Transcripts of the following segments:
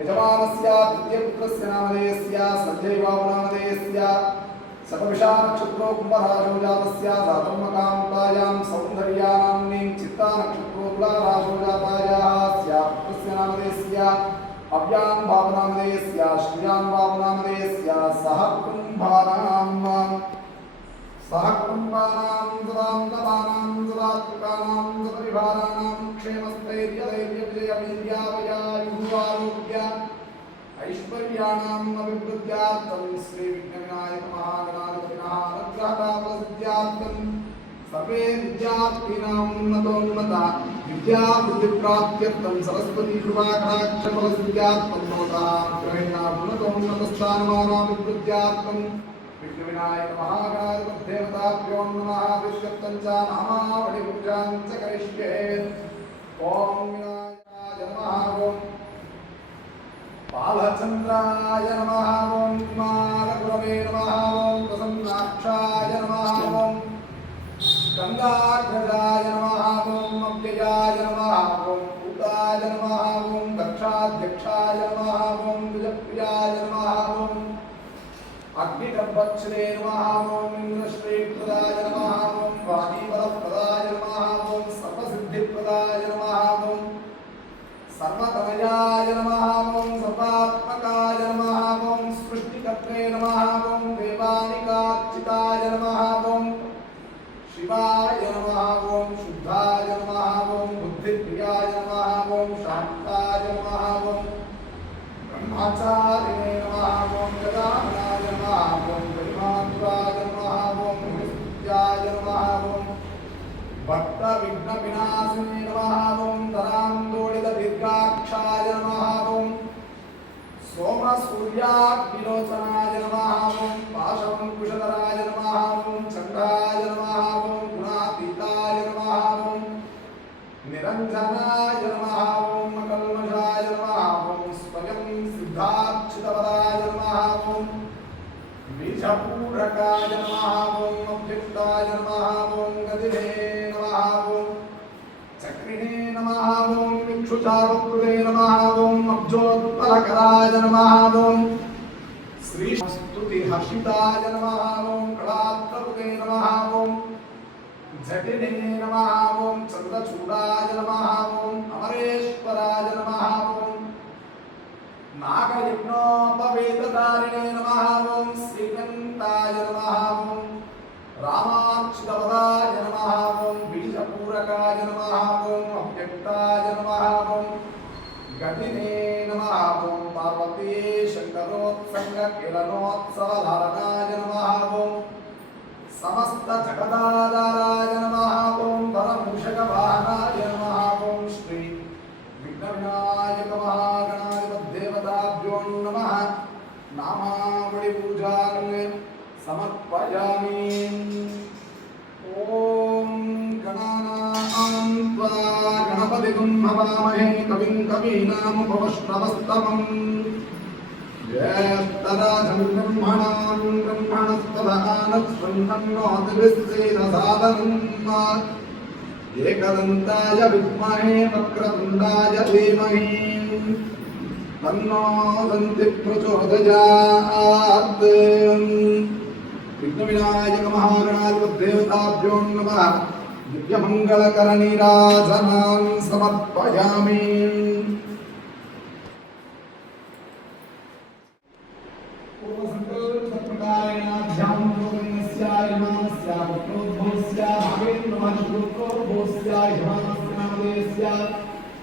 यजमानस्य तृतीयपुत्रस्य नामधेयस्य सञ्जयबाबुनामधेयस्य शतभिषा नक्षत्रो कुम्भराशौ जातस्य जातर्मकान्तायां सौन्दर्यानाम्नीं चित्ता नक्षत्रो तुलाराशौ जातायाः पुत्रस्य नामधेयस्य अव्यान् बाबुनामधेयस्य श्रियान् बाबुनामधेयस्य सह कुम्भानां दुरान्तमानां दुरात्मकानां दुपरिभाराणां क्षेमस्थैर्यधैर्यविजयवीर्यावयायुरारोग्य ऐश्वर्याणाम् अभिवृद्ध्यार्थं श्रीविघ्नविनायकमहागणाधिपतिनः अनुग्रहताफलसिद्ध्यार्थं सर्वे विद्यार्थिनाम् उन्नतोन्नता विद्याबुद्धिप्राप्त्यर्थं सरस्वती कृपाकटाक्षफलसिद्ध्यार्थं भवतः अनुग्रहेण उन्नतोन्नतस्थानमानाभिवृद्ध्यार्थं विघ्नविनायक महागणाधिपतिदेवताभ्यो नमः विष्णुत्वं च नामावलिपूजां च करिष्ये। ॐ विनायकाय नमः। ॐ बालचन्द्राय नमः। ॐ कुमारगुरवे नमः। ॐ प्रसन्नाक्षाय नमः। ॐ गंगाग्रजाय नमः। ॐ अव्ययाय नमः। ॐ भूताय नमः। ॐ दक्षाध्यक्षाय नमः। ॐ द्विजप्रियाय नमः। ॐ अग्निगर्भक्षरे नमः। ॐ इन्द्रश्रीप्रदाय नमः। ॐ वाणीवरप्रदाय नमः। ॐ सर्वसिद्धिप्रदाय नमः। ॐ सर्वतनयाय नमः। ॐ सर्वात्मकाय नमः। ॐ सृष्टिकर्त्रे नमः। ॐ देवानिकार्चिताय नमः। ॐ शिवाय नमः। ॐ शुद्धाय नमः। ॐ बुद्धिप्रियाय नमः। ॐ शान्ताय नमः। ॐ ब्रह्मचारिणे नमः। ॐ गदाधराय नमः। ॐ गरिमातुराय नमः। ॐ विद्याय नमः। ॐ भक्तविघ्नविनाशिने नमः। ॐ धरान्दोलितदीर्घाक्षाय नमः। ॐ सोमसूर्याग्निलोचनाय नमः। ॐ पाशवङ्कुशधराय नमः। ॐ चण्डाय नमः। ॐ गुणातीताय नमः। ॐ निरञ्जनाय नमः। ॐ अकल्मषाय नमः। ॐ स्वयं सिद्धार्चितवराय नमः। ॐ बीजपूरकाय नमः। ॐ अव्यक्ताय नमः। ॐ गदिने नमः। ॐ चक्रिणे नमः। ॐ इक्षुचारुकृते नमः। ॐ अब्जोत्पलकराय नमः। ॐ श्रीस्तुतिहर्षिताय नमः। ॐ कलात्रकृते नमः। ॐ जटिने नमः। ॐ चन्द्रचूडाय नमः। ॐ अमरेश्वराय नमः। ॐ नागयज्ञोपवेदधारिणे नमः। ॐ श्रीकन्ताय नमः। ॐ रामाच्युतवदाय नमः। ॐ बीजपूरकाय नमः। ॐ अव्यक्ताय नमः। ॐ गदिने नमः। ॐ पार्वती शङ्करोत्सङ्गकिरणोत्सवधारणाय नमः। ॐ समस्तजगदाधाराय नमः। ॐ परमूषकवाहनाय नमः। ॐ श्री विघ्नविनायक महागणाधिपतिदेवताभ्यो नमः। नामावलिपूजां समर्पयामि। ॐ गणानां त्वा गणपतिं हवामहे कविं कवीनामुपमश्रवस्तमम् ज्येष्ठराजं ब्रह्मणां ब्रह्मणस्पदानस्वन्नोतिभिस्सेदसादनम् एकदन्ताय विद्महे वक्रतुण्डाय धीमहि तन्नो दन्तिः प्रचोदयात्। विघ्नविनायक महागणाधिपतिदेवताभ्यो नमः। दिव्यमङ्गलकरनीराजनां समर्पयामि।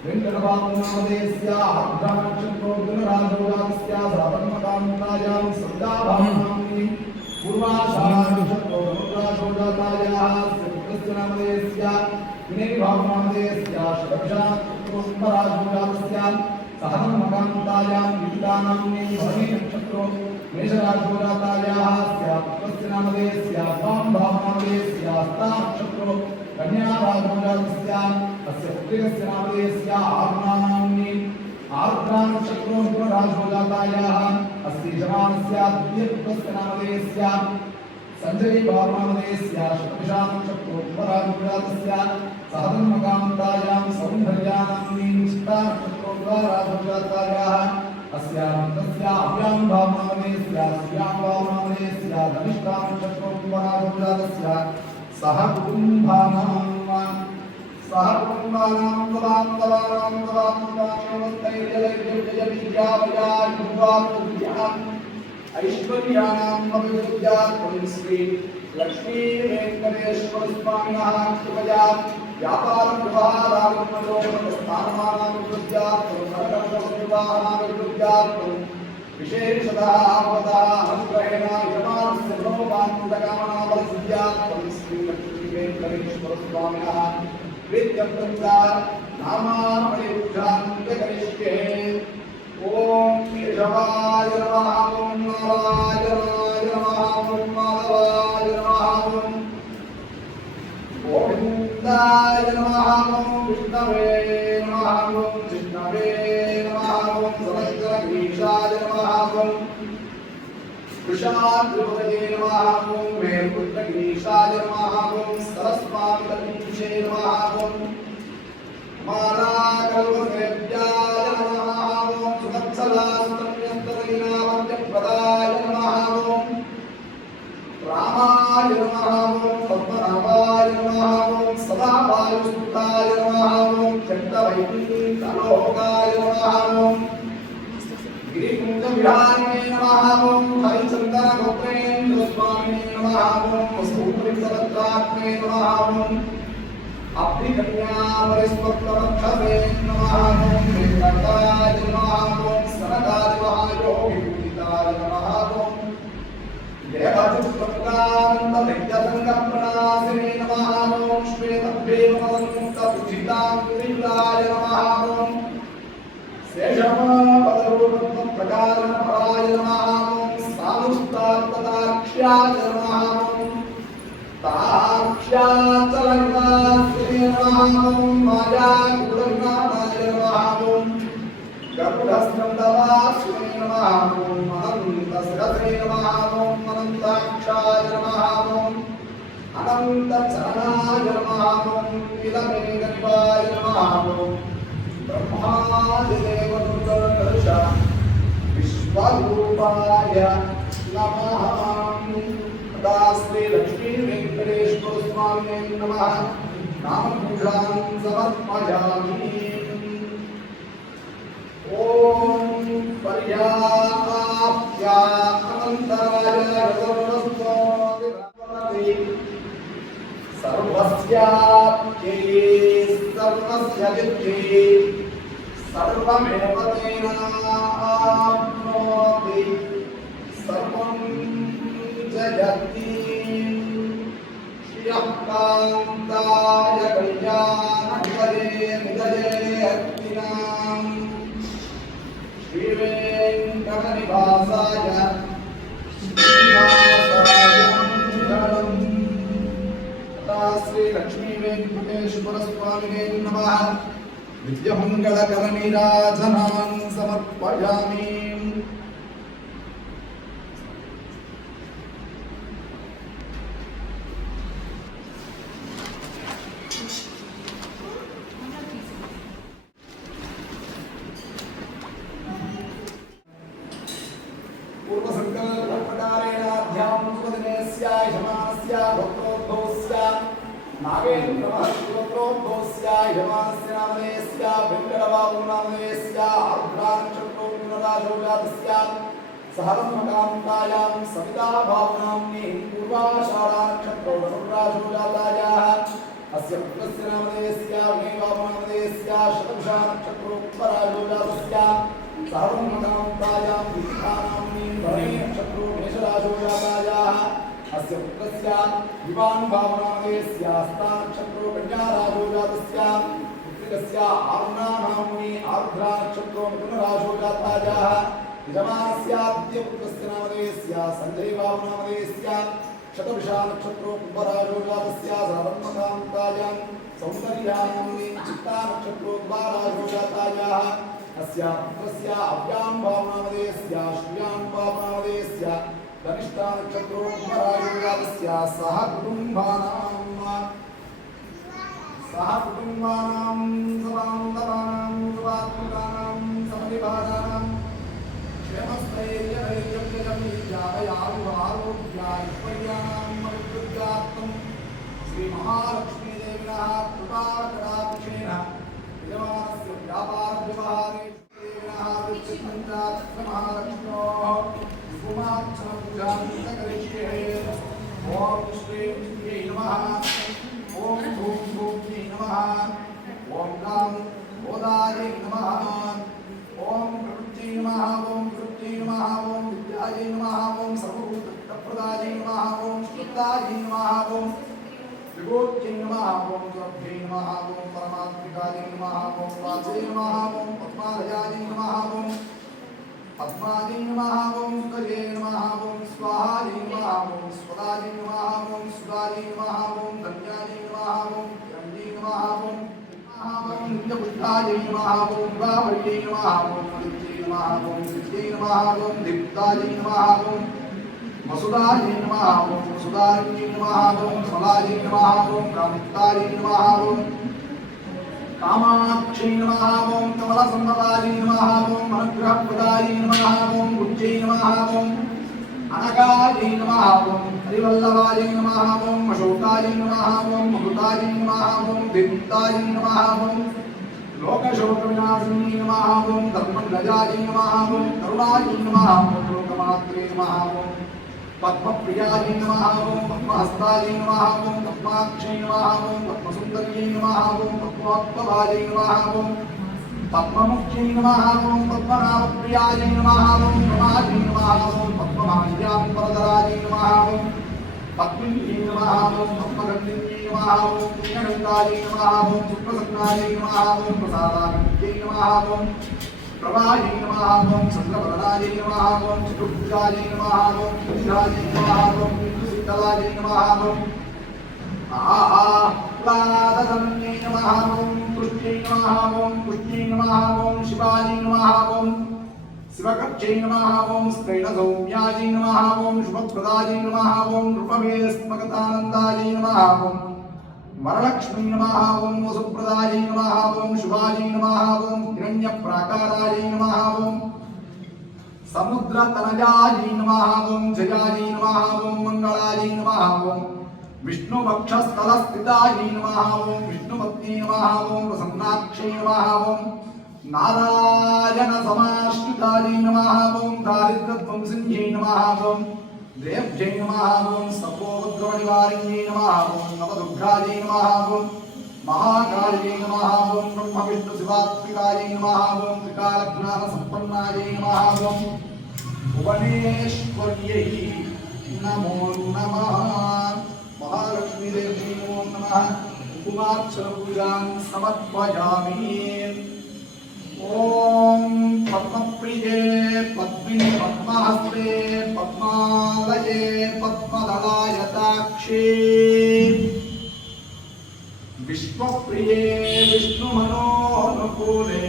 वेंकटबाबुनामधेयस्य आर्द्रानक्षत्रोर्गुणराजोगास्य साधर्मकान्तायां सद्दाभावनाम्नि पूर्वाषाढनक्षत्रोर्गुणराजोगातायाः श्रीकृष्णस्य नामधेयस्य विनयबाबुनामधेयस्य शतभिषानक्षत्रोर्गुणराजोगातस्य साधर्मकान्तायां विदितानाम्नि भरणी नक्षत्रो मेषराजोगातायाः पुत्रस्य नामधेयस्य स्वामभावनामधेयस्य हस्तानक्षत्रो कन्याराजोगातस्य अस्य पुत्रिकस्य नामधेयस्य आरुणानाम्नि आर्द्रानक्षत्रोर्गुणराजोगातायाः अस्ति यजमानस्य द्वितीयपुत्रस्य नामधेयस्य सञ्जयबाबुनामधेयस्य शतभिषा नक्षत्रोर्गुणराजोगातस्य सहधर्मकान्तायां सौन्दर्यानाम्नि चित्ता नक्षत्रोर्गुणराजोगातायाः अभ्यां भावनामदेस्य श्रियां भावनामदेस्य धनिष्ठां नक्षत्रोत्पराजोजातस्य सह कुटुम्बानां ऐश्वर्याणां श्री लक्ष्मी वेंकटेश्वर स्वामिनः कृपया व्यापारं व्यवहारादिमनोरथस्थानमानां विशेषतः आपदः अनुग्रहेण यजमानस्य मनोवाञ्छितकामनाफलसिद्ध्यार्थं श्री लक्ष्मी वेंकटेश्वर स्वामिनः प्रीत्यर्थं नामावलिपूजां करिष्ये। ओम केशवाय नमः, ओम नारायणाय नमः, ओम माधवाय नमः, ओम गोविंदाय नमः, ओम विष्णवे नमः, ओम कृष्णवे नमः, ओम समग्रगीशाय नमः, ओम वृषाद्रिपतये नमः, ओम मेरुपुत्रगीशाय नमः, ओम सरस्वामितमीशे नमः, ओम मालाकल्पसेव्याय नमः, ओम सुवत्सलास्तम्यस्तनयनावत्यप्रदाय नमः, ओम रामाय नमः, ओम पद्मनाभाय नमः, ओम सदावायुसुताय नमः, ओम चक्रवैकुण्ठलोकाय नमः, ओम गिरिकुञ्जविहारिणे नमः, ओम हरिचन्दनगोत्रेन्द्रस्वामिने नमः, ओम सूत्रसहस्रात्मे नमः, ओम अभ्रिकन्यापरिस्वप्नवक्षसे नमः, ओम वेङ्कटाय नमः, ओम सनदाय महायोगिपूजिताय नमः, ओम देवचित्तकान्तनित्यसङ्गप्रणासिने नमः, ओम श्वेतभेमसन्मुक्तपूजिताङ्कुलिलाय नमः, ओम शेषमपदरूपप्रकारणपराय नमः, ओम सानुष्ठात्तदाक्ष्याय नमः, ओम ताक्ष्याचलनिवासिने नमः, ओम मायाकुलनाथाय नमः, ओम गरुडस्कन्दवासिने नमः, ओम अनन्तशिरसे नमः, ओम अनन्ताक्षाय नमः, ओम अनन्तचरणाय नमः, ओम नीलमेघनिवाय नमः, ओम ब्रह्मादिदेवदुर्गर्ष विश्वरूपाय नमः। तदा श्री लक्ष्मी वेंकटेश्वर स्वामिने नमः नामपूजां समर्पयामि। ओम पर्याप्त्या अनन्तराय सर्वस्वोदिरावति सर्वस्याप्त्यै सर्वस्य विद्धि सर्वमेव तेनाप्नोति सर्वं जयति। श्रियः कान्ताय कल्याणनिधये निधयेऽर्थिनां श्रीवेङ्कटनिवासाय श्रीनिवासाय श्री लक्ष्मी वेंकटेश्वर स्वामिने नमः। विद्यमंगलकरनीराजनान् समर्पयामि। पूर्वसङ्कल्पप्रकारेण ध्यानोपदिनेस्याय शमानस्य गोत्रोद्भवस्य नागेन्द्रमहर्षिगोत्रोद्भवस्य यमानस्य नामधेयस्य वेङ्कटबाबु नामधेयस्य आर्द्रानक्षत्रोन्नराजोजातस्य सहरन्मकान्तायां सविता भावनाम्नि पूर्वाषाढानक्षत्रोन्नराजोजातायाः अस्य पुत्रस्य नामधेयस्य विनयबाबु नामधेयस्य शतभिषा नक्षत्रोत्तराजोजातस्य सहरन्मकान्तायां विद्यानाम्नि भरणी नक्षत्रोन्मेषराजोजातायाः अस्य पुत्रस्य विवान् भावनामदेस्य हस्तानक्षत्रो कन्याराजोजातस्य पुत्रिकस्य आर्णानाम्नि आर्द्रानक्षत्रो पुनराजोजातायाः यजमानस्य द्वितीयपुत्रस्य नामदेस्य सञ्जय भावनामदेस्य शतभिषा नक्षत्रो कुम्भराजोजातस्य सहरन्मकान्तायां सौन्दर्यानाम्नि चित्तानक्षत्रोद्वाराजोजातायाः अस्य पुत्रस्य अव्यां भावनामदेस्य श्रियां भावनामदेस्य धनिष्ठा नक्षत्रो कुम्भराजोजातस्य सह कुटुम्बानां सबान्धवानां सपात्मिकानां समनिभाजानां क्षेमस्ते विद्यायै नमः ओम प्रकृत्यै नमः ओम प्रकृत्यै नमः ओम विद्यायै नमः ओम सर्वभूतप्रदायै नमः ओम शुद्धायै नमः ओम विभूत्यै नमः ओम त्वभ्यै नमः ओम परमात्मिकायै नमः ओम वाचे नमः ओम पद्मालयायै नमः ओम पद्मायै नमः ओम सुतये नमः ओम स्वाहायै नमः ओम स्वदायै नमः ओम सुदायै नमः ओम धन्यायै नमः ओम हिरण्यै नमः ओम नित्यपुष्टायै नमः ओम गावल्यै नमः ओम मदित्यै नमः ओम सिद्ध्यै नमः ओम दीप्तायै नमः ओम वसुदायै नमः ओम वसुदायै नमः ओम फलायै नमः ओम कामितायै नमः ओम कामाक्षै नमः ओम कमलसम्भवायै नमः ओम अनुग्रहप्रदायै नमः ओम उज्जै नमः ओम अनगायै नमः ओम हरिवल्लभायै नमः ओम अशोकायै नमः ओम मृतायै नमः ओम दीप्तायै नमः ओम लोकशोकविनाशिन्यै नमः ओम धर्मध्वजायै नमः ओम करुणायै नमः ओम लोकमात्रे नमः ओम पद्मप्रियायै नमः ओम पद्महस्तायै नमः ओम पद्माक्षै नमः ओम पद्मसुन्दर्यै नमः ओम पद्मोत्पलायै नमः ओम पद्ममुख्यै नमः ओम पद्मनाभप्रियायै नमः ओम प्रमायै नमः ओम पद्ममाल्याम्बरधरायै नमः ओम पद्मिन्यै नमः ओम पद्मगन्धिन्यै नमः ओम पुण्यगन्धायै नमः ओम सुप्रसन्नायै नमः ओम प्रसादाभिज्ञै नमः ओम प्रभायै नमः ओम चन्द्रवदनायै नमः ओम चतुर्भुजायै नमः ओम चतुर्भुजायै नमः ओम बिन्दुशीतलायै नमः ओम आह्लादधन्यै नमः ओम तुष्ट्यै नमः ओम पुष्ट्यै नमः ओम शिवायै नमः ओम शिवकक्षै नमः ओम स्त्रैणसौम्यायै नमः ओम शुभप्रदायै नमः ओम नृपमेस्मगतानन्दायै नमः ओम वरलक्ष्मी नमः ओम वसुप्रदायै नमः ओम शुभायै नमः ओम हिरण्यप्राकारायै नमः ओम समुद्रतनयायै नमः ओम जयायै नमः ओम मंगलायै नमः ओम विष्णुवक्षस्थलस्थितायै नमः ओम विष्णुपत्न्यै नमः ओम प्रसन्नाक्षै नमः ओम नारायणसमाश्रितायै नमः ओम दारिद्र्यध्वंसिन्यै नमः ओम देव्यै नमः ओम सर्वोपद्रवनिवारिण्यै नमः ओम नवदुर्गायै नमः ओम महाकाल्यै नमः ओम ब्रह्मविष्णुशिवात्मिकायै नमः ओम त्रिकालज्ञानसम्पन्नायै नमः ओम भुवनेश्वर्यै नमो नमः महालक्ष्मी देव्यै नमो नमः कुमार्चनपूजां समर्पयामि ओम पद्मप्रिये पद्मिनि पद्महस्ते पद्मालये पद्मदलायताक्षे विश्वप्रिये विष्णुमनोनुकूले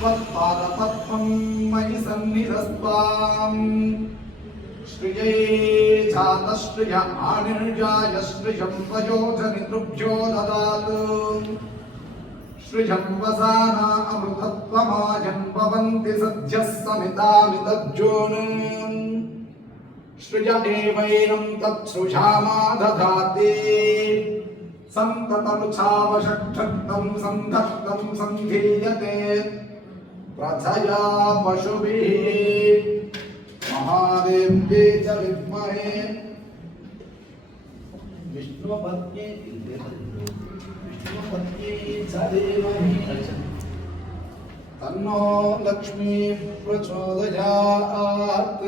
त्वत्पादपद्मं मयि सन्निधस्त्वाम् श्रिये जातश्रिय आनिर्जाय श्रियं वयोजनितृभ्यो ददातु श्रियं वसाना अमृतत्वमाजन् भवन्ति सद्यः समितामितज्जोन् श्रिय एवैनं तत्सृजामा दधाति सन्ततमुच्छावषट्ठक्तं सन्धत्तं सन्धीयते प्रथया पशुभिः महादेव्ये च विद्महे विष्णुपत्न्यै च धीमहि तन्नो लक्ष्मी प्रचोदयात्।